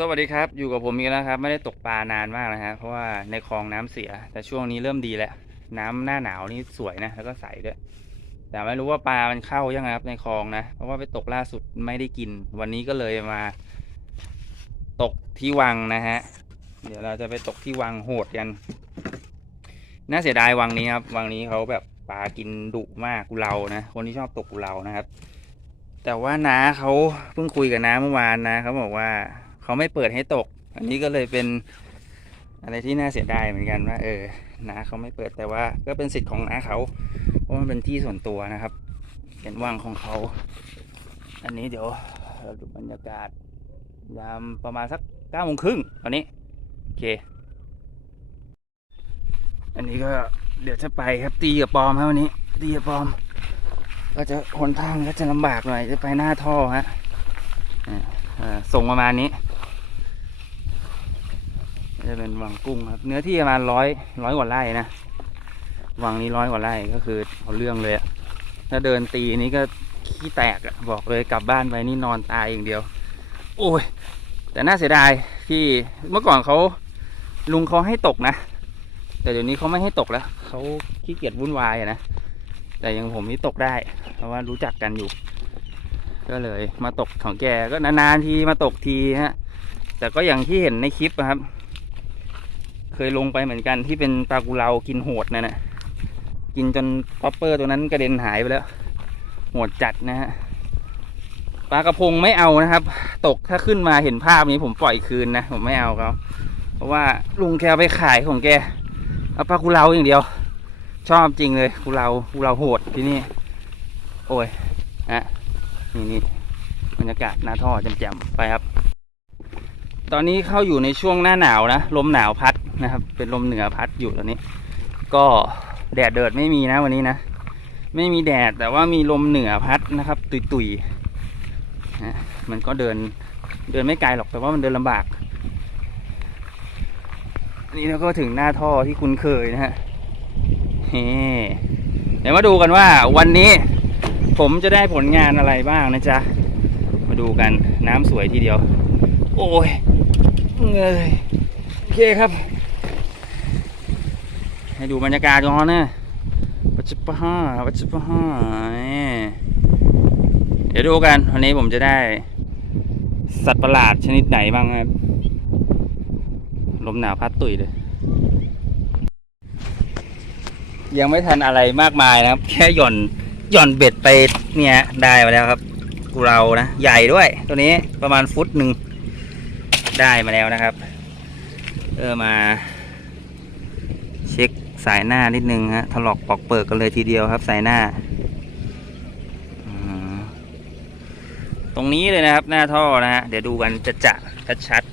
สวัสดีครับ อยู่กับผมอีกแล้วครับ ไม่ได้ตกปลานานมากนะฮะเพราะว่าในคลองน้ำเสีย แต่ช่วงนี้เริ่มดีแล้ว น้ำหน้าหนาวนี่สวยนะ แล้วก็ใสด้วย แต่ไม่รู้ว่าปลามันเข้ายังไงครับในคลองนะ เพราะว่าไปตกล่าสุดไม่ได้กิน วันนี้ก็เลยมา ตกที่วังนะฮะ เดี๋ยวเราจะไปตกที่วังโหดกัน น่าเสียดายวังนี้ครับ วังนี้เขาแบบปลากินดุมากกุเลานะ คนที่ชอบตกกุเลานะครับ แต่ว่าน้าเขาเพิ่งคุยกับน้าเมื่อวานนะเขาบอกว่า เขาไม่เปิดให้ตก อันนี้ก็เลยเป็นอะไรที่น่าเสียดายเหมือนกันว่า เออน้าเขาไม่เปิดแต่ว่า ก็เป็นสิทธิ์ของน้าเขาเพราะมันเป็นที่ส่วนตัวนะครับ เป็นว่างของเขา อันนี้เดี๋ยวเราดูบรรยากาศยามประมาณสักเก้าโมงครึ่งตอนนี้โอเค อันนี้ก็เดี๋ยวจะไปครับตีกับปอมครับวันนี้ตีกับปอม ก็จะหนทางก็จะลำบากหน่อยจะไปหน้าท่อฮะอ่าส่งประมาณนี้ จะเป็นวังกุ้งครับ เนื้อที่ประมาณร้อยร้อยกว่าไร่นะวังนี้ร้อยกว่าไร่ก็คือเอาเรื่องเลยอะถ้าเดินตีนี้ก็ขี้แตกอะบอกเลยกลับบ้านไปนี่นอนตายอย่างเดียว โอ้ย แต่น่าเสียดายที่เมื่อก่อนเขาลุงเขาให้ตกนะ แต่เดี๋ยวนี้เขาไม่ให้ตกแล้วเขาขี้เกียจวุ่นวายอะนะแต่ยังผมนี่ตกได้ เพราะว่ารู้จักกันอยู่ ก็เลยมาตกของแกก็นานๆทีมาตกทีฮะแต่ก็อย่างที่เห็นในคลิปนะครับ เคยลงไปเหมือนกันที่เป็นปลากุเลากินโหดนั่นนะกินจนป๊อปเปอร์ตัวนั้นกระเด็นหายไปแล้ว โหดจัดนะฮะปลากระพงไม่เอานะครับ ตกถ้าขึ้นมาเห็นภาพนี้ผมปล่อยคืนนะผมไม่เอาเขาเพราะว่าลุงแกไปขายของแกเอาปลากุเลาอย่างเดียว ชอบจริงเลยกูเรากูเราโหดที่นี่ โอ้ยฮะนี่นี่บรรยากาศหน้าท่อจำๆไปครับ ตอนนี้เข้าอยู่ในช่วงหน้าหนาวนะลมหนาวพัดนะครับ เป็นลมเหนือพัดอยู่ตอนนี้ ก็แดดเดิดไม่มีนะวันนี้นะ ไม่มีแดดแต่ว่ามีลมเหนือพัดนะครับ ตุยๆนะมันก็เดินเดินไม่ไกลหรอกแต่ว่ามันเดินลำบากอันนี่เราก็ถึงหน้าท่อที่คุ้นเคยนะฮะเฮ้เดี๋ยวมาดูกันว่าวันนี้ผมจะได้ผลงานอะไรบ้างนะจ๊ะ มาดูกันน้ำสวยทีเดียว โอ้ยเงยโอเคครับ ให้ดูบรรยากาศก่อนนะปัจจุบันปัจจุบันเดี๋ยวดูกันวันนี้ผมจะได้ สัตว์ประหลาดชนิดไหนบ้างครับ ลมหนาวพัดตุยเลย ยังไม่ทันอะไรมากมายนะครับ แค่หย่อนหย่อนเบ็ดไปเนี่ยได้มาแล้วครับ กูเรานะ ใหญ่ด้วย ตัวนี้ประมาณฟุตหนึ่ง ได้มาแล้วนะครับเออมาเช็คสายหน้านิดนึงฮะถลอกปอกเปิกกันเลยทีเดียวครับ สายหน้า ตรงนี้เลยนะครับ หน้าท่อนะฮะเดี๋ยวดูกันจะจะชัดๆ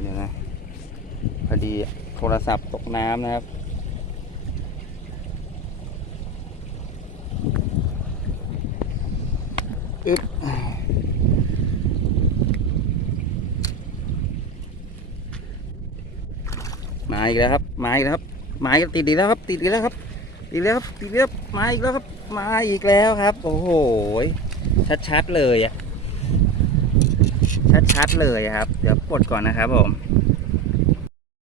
เดี๋ยวนะ พอดี โทรศัพท์ตกน้ำนะครับ อึ๊บมาอีกแล้วครับ มาอีกแล้วครับ มาอีกติดอีกแล้วครับ ติดอีกแล้วครับ ติดแล้วครับ ติดแล้วมาอีกแล้วครับ มาอีกแล้วครับ โอ้โห ชัดๆเลยอะชัดๆเลยครับ เดี๋ยวปลดก่อนนะครับผม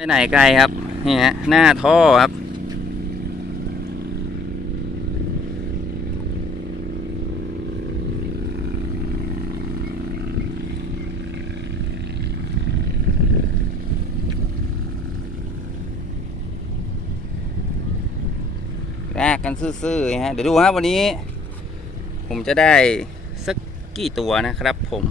ไปไหนไกลครับนี่ฮะหน้าท่อครับ แรกกันซื่อๆฮะเดี๋ยวดูครับวันนี้ ผมจะได้สักกี่ตัวนะครับผม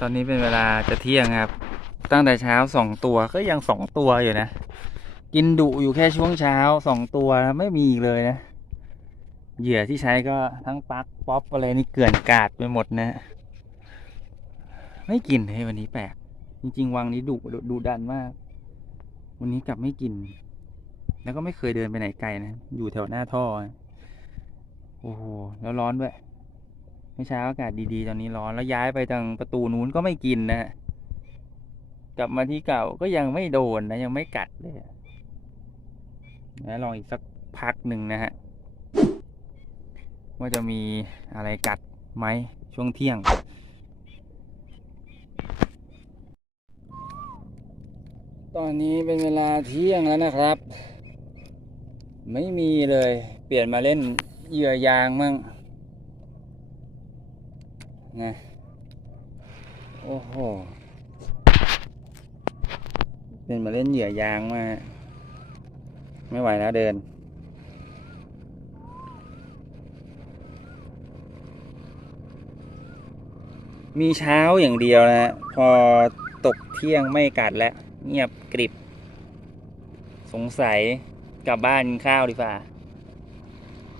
ตอนนี้เป็นเวลาจะเที่ยงครับ ตั้งแต่เช้าสองตัวก็ยังสองตัวอยู่นะ กินดุอยู่แค่ช่วงเช้าสองตัวไม่มีอีกเลยนะ เหยื่อที่ใช้ก็ทั้งปักป๊อปอะไรนี่เกลื่อนกาดไปหมดนะ ไม่กินเลยวันนี้แปลก จริง ๆ วังนี้ดุดุดุดันมาก วันนี้กลับไม่กิน แล้วก็ไม่เคยเดินไปไหนไกลนะ อยู่แถวหน้าท่อ โอ้โห แล้วร้อนด้วย มื่อเช้าอากาศดีๆ ตอนนี้ร้อนแล้วย้ายไปทางประตูนู้นก็ไม่กินนะฮะกลับมาที่เก่าก็ยังไม่โดนนะยังไม่กัดเลยนะลองอีกสักพักหนึ่งนะฮะว่าจะมีอะไรกัดไหมช่วงเที่ยง ตอนนี้เป็นเวลาเที่ยงแล้วนะครับ ไม่มีเลย เปลี่ยนมาเล่นเหยื่อยางมั่ง นะ โอ้โห เป็นมาเล่นเหยื่อยางมา ไม่ไหวแล้วเดิน มีเช้าอย่างเดียวนะฮะพอตกเที่ยงไม่กัดแล้ว เงียบกริบ สงสัยกลับบ้านกินข้าวดีกว่า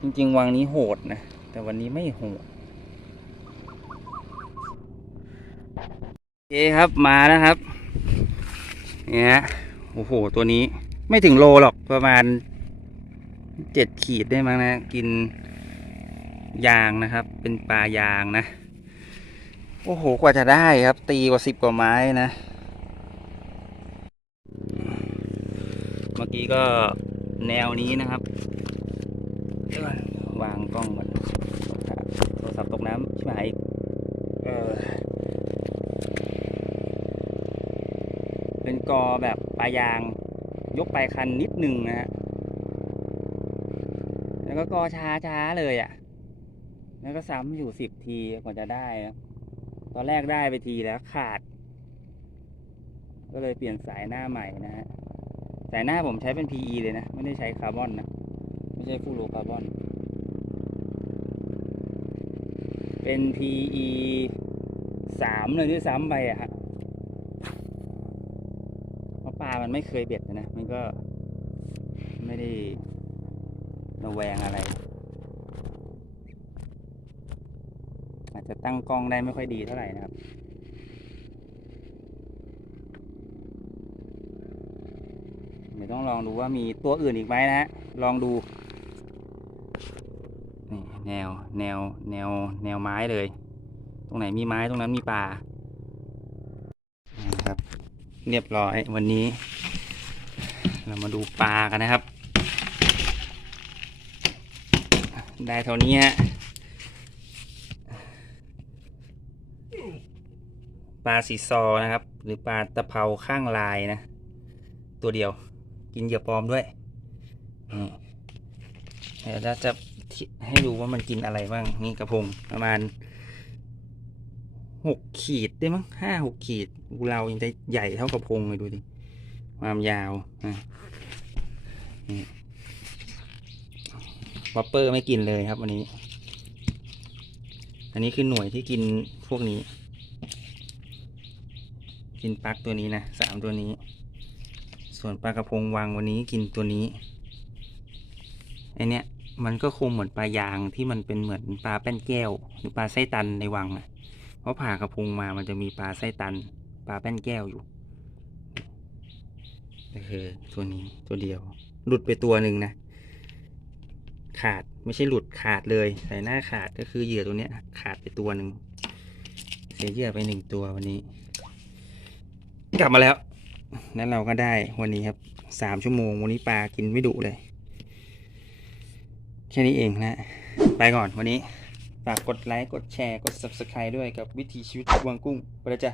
จริง ๆ วังนี้โหดนะ แต่วันนี้ไม่โหดโอ เคครับมานะครับเนี่ยโอ้โห ตัวนี้ไม่ถึงโลหรอกประมาณเจ็ดขีดได้มั้งนะ กินยางนะครับ เป็นปลายางนะ โอ้โห กว่าจะได้ครับ ตีกว่าสิบกว่าไม้นะ เมื่อกี้ก็แนวนี้นะครับวางกล้องก่อนโทรศัพท์ตกน้ำใช่ไหมอีกเออเป็น กอแบบปลายาง ยกไปคันนิดนึงนะฮะแล้วก็กอช้าช้าเลยอะ่ะ แล้วก็ซ้ำอยู่สิบทีกว่าจะได้นะตอนแรกได้ไปทีแล้วขาด ก็เลยเปลี่ยนสายหน้าใหม่นะฮะสายหน้าผมใช้เป็น PE เลยนะ ไม่ได้ใช้คาร์บอนนะ ไม่ใช่ฟูโรคาร์บอน เป็น PE สามเลยด้วยซ้ำไปอะฮะ มันไม่เคยเบ็ดนะ มันก็ไม่ได้ระแวงอะไร อาจจะตั้งกล้องได้ไม่ค่อยดีเท่าไหร่นะครับเดี๋ยวต้องลองดูว่ามีตัวอื่นอีกไหมนะฮะ ลองดูนี่แนวแนวแนวแนวไม้เลย ตรงไหนมีไม้ตรงนั้นมีปลานะครับ เรียบร้อยวันนี้ เรามาดูปลากันนะครับ ได้เท่านี้ฮะปลาสีซอนะครับ หรือปลาตะเภาข้างลายนะ ตัวเดียวกินเหยื่อปลอมด้วยเดี๋ยวจะให้ดูว่ามันกินอะไรบ้างนี่กระพงประมาณหกขีดได้มั้งห้าหกขีดเรายังจะใหญ่เท่ากระพงเลยดูดิ ความยาวนะนี่วอปเปอร์ไม่กินเลยครับวันนี้ อันนี้คือหน่วยที่กินพวกนี้ กินปลั๊กตัวนี้นะสามตัวนี้ ส่วนปลากระพงวางวันนี้กินตัวนี้ไอเนี้ยมันก็คงเหมือนปลายางที่มันเป็นเหมือนปลาแป้นแก้ว หรือปลาไส้ตันในวังอะเพราะผ่ากระพงมามันจะมีปลาไส้ตัน ปลาแป้นแก้วอยู่ ก็คือตัวนี้ตัวเดียว หลุดไปตัวหนึ่งนะ ขาดไม่ใช่หลุดขาดเลยใส่หน้าขาดก็คือเหยื่อตัวเนี้ย ขาดไปตัวหนึ่งเสียเหยื่อไปหนึ่งตัววันนี้ กลับมาแล้ว นั้นเราก็ได้วันนี้ครับสามชั่วโมงวันนี้ปลากินไม่ดุเลย แค่นี้เองนะ ไปก่อนวันนี้ฝากกดไลค์ กดแชร์ กด subscribe ด้วยกับวิถีชีวิตวังกุ้งไปแล้วจ้ะ